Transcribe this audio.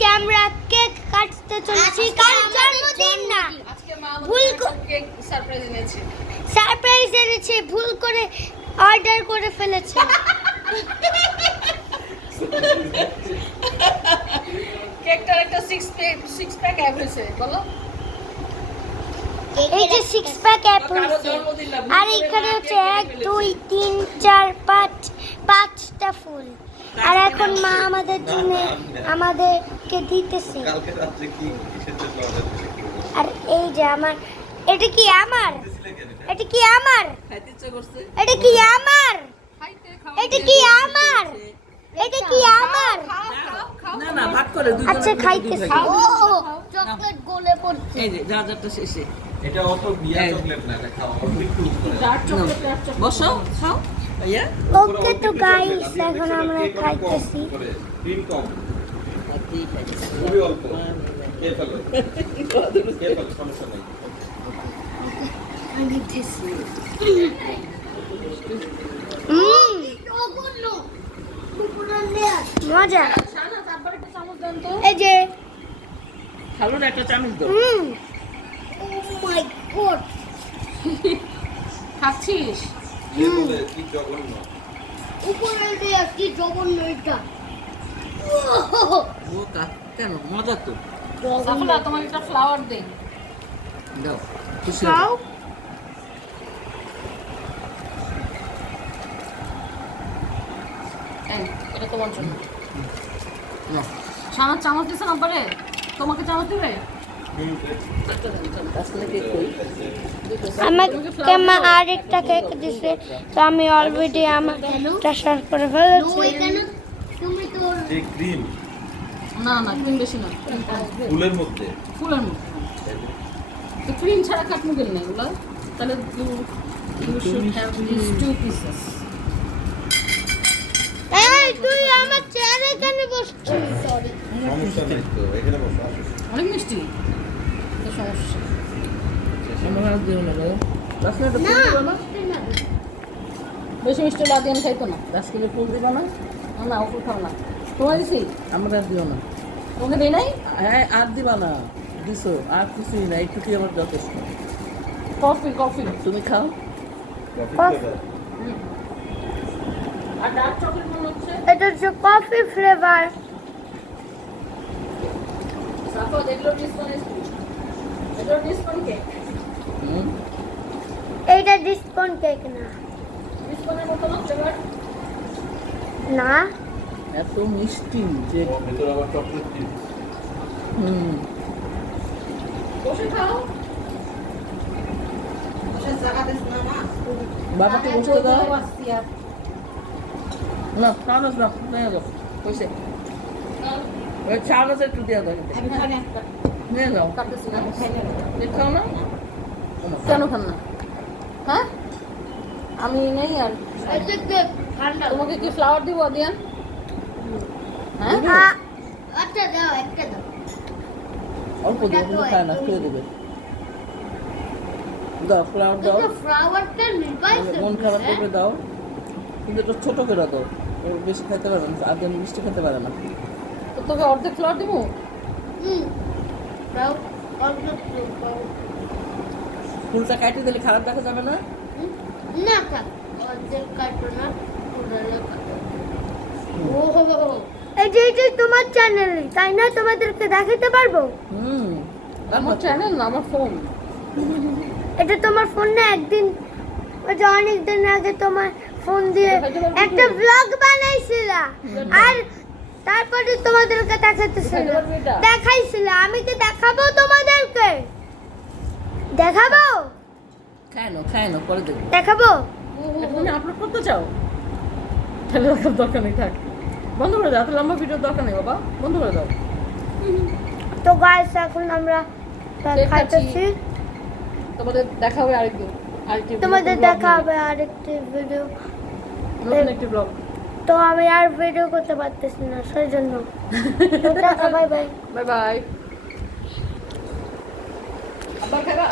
আজকে আমরা কেক কাটতে চলেছি, কারণ জন্মদিন না। আজকে মা ভুল আমাদের কেক সারপ্রাইজ এনেছে। সারপ্রাইজ এনেছে, ভুল করে অর্ডার করে ফেলেছে। কেকটার একটা সিক্স প্যাক অ্যাড হয়েছে, বলো। এই যে 6 প্যাক অ্যাপ হয়েছে, আর এখানে হচ্ছে 1 2 3 4 5 5টা ফুল। আর এখন মা আমাদের জন্য আমাদেরকে দিতেছে। কালকে রাতে কি কিসের জন্য অর্ডার দিয়েছে? আর এই যে আমার, এটা কি আমার? এটা কি আমার? খাইতে ইচ্ছে করছে। এটা কি আমার? খাইতে খাও। এটা কি আমার? এটা কি আমার? খাও। না না ভাগ করে দুজন। আচ্ছা খাইতেছি। খাও। ও চকলেট গলে পড়ছে। এই যে যা যাটা শেষে এটা অত বিয়া চকলেট না, এটা খাও অল্প একটু করে। ডার্ক চকলেট বসো খাও ভাইয়া। ওকে তো গাইস, এখন আমরা খাইতেছি। ক্রিম কম, হাতেই খাইছি। খুবই অল্প। খেয়ে ফেলো, খেয়ে ফেলো, সমস্যা নেই। মজা। শানা তারপর একটা চামচ দেন তো। এই যে ভালো না একটা চামচ দাও। ও মাই গড, খাচ্ছিস? কে বলে কি জঘন্য? উপরে দিয়ে কি জঘন্য এটা। বোকা কেন? মজা তো। সাফলা তোমাকে একটা ফ্লাওয়ার দেই। দাও খুশি খাও। হও। এই, এটা তোমার জন্য। না শানা চামচ দিছে না পারে? তোমাকে চামচ দিবে? আজকে কেক কই? আমাকে মা আরেকটা কেক দিছে, তো আমি অলরেডি আমারটা শেষ করে ফেলেছি। যে ক্রিম না না, ক্রিম বেশি না। ফুলের মধ্যে ফুলের মধ্যে। তো ক্রিম ছাড়া কাটমু গেল না এগুলো। তাহলে you should have these 2 pieces. এই তুই আমার চেয়ারে কেন বসছিস? সরি। সমস্যা নেই তো, এখানে বসো, আসো। অনেক মিষ্টি। তো সমস্যা। আমার আর দিও না গো। আজকে একটা না, ফুল দিবা না? বেশি মিষ্টি লাগে আমি খাইতো না। 10 কিলো ফুল দিবা না? না ওকে খাও না। তোমার দিছি? আমার আর দিও না। তোমাকে দেই নাই? হ্যাঁ আর দিবা না। দিছো আর কিছুই না, এইটুকুই আমার যথেষ্ট। কফি। তুমি খাও। Coffee flavour. আর ডার্ক চকলেট মনে হচ্ছে। এটা হচ্ছে কফি ফ্লেভার। সাফা দেখলো ডিসকাউন্ট। এগুলো ডিসকাউন্ট কেক। হুম এইটা ডিসকাউন্ট কেক না। ডিসকাউন্টের মতো না ফ্লেভার। না, এত মিষ্টি যে ভেতরে আবার চকলেট দিন। হুম বসে খাও। বাবাকে বসতে দাও না। চামচ না নিয়ে যাও। কইছে ওই চামচ একটু দিয়ে দাও। নিয়ে যাও। খাও না? কেন খান না? হ্যাঁ, আমি নেই আর। ঠান্ডা। তোমাকে কি ফ্লাওয়ার দিব দিয়ান? হ্যাঁ, আচ্ছা দাও, একটা দাও। অল্প দিয়ে কিন্তু খায় না, খেয়ে দেবে। দাও ফ্লাওয়ার দাও। ফ্লাওয়ারটা নিবাইছে। মন খারাপ করবে দাও, কিন্তু একটু ছোটো করে দাও। ও বেশি খেতে পারবে না, আগে মিষ্টি খেতে পারে না। তো তোকে অর্ধেক ফ্লাওয়ার দিব। দাও, ফুলটা কাটিয়ে দিলে খারাপ দেখা যাবে না? না থাক, অর্ধেক কাটো না, পুরোটা কাটো। এই যে তোমার চ্যানেল, তাই না? তোমাদেরকে দেখাতে পারবো? হুম আমার চ্যানেল না, আমার ফোন। এটা তোমার ফোন না? একদিন ওই যে অনেক দিন আগে তোমার ফোন দিয়ে একটা ব্লগ বানাইছিল, আর তারপরে তোমাদেরকে দেখাতেছিল, দেখাইছিল। আমি কি দেখাবো তোমাদেরকে? দেখাবো খায় না পরে দেবো। দেখাবো। তুমি আপলোড করতে চাও? তাহলে দেখার দরকার নেই, থাক। বন্ধ করে দাও, এত লম্বা ভিডিওর দরকার নেই বাবা, বন্ধ করে দাও। তো গাইস, এখন আমরা কেক খাইতেছি। তোমাদের দেখা হবে আরেকদিন। তোমাদের দেখা হবে আরেকটি ভিডিও। নতুন একটি ব্লগ। তো আমি আর ভিডিও করতে পারতেছি না, সেই জন্য tata, bye bye. Bye bye. আবার খাবা?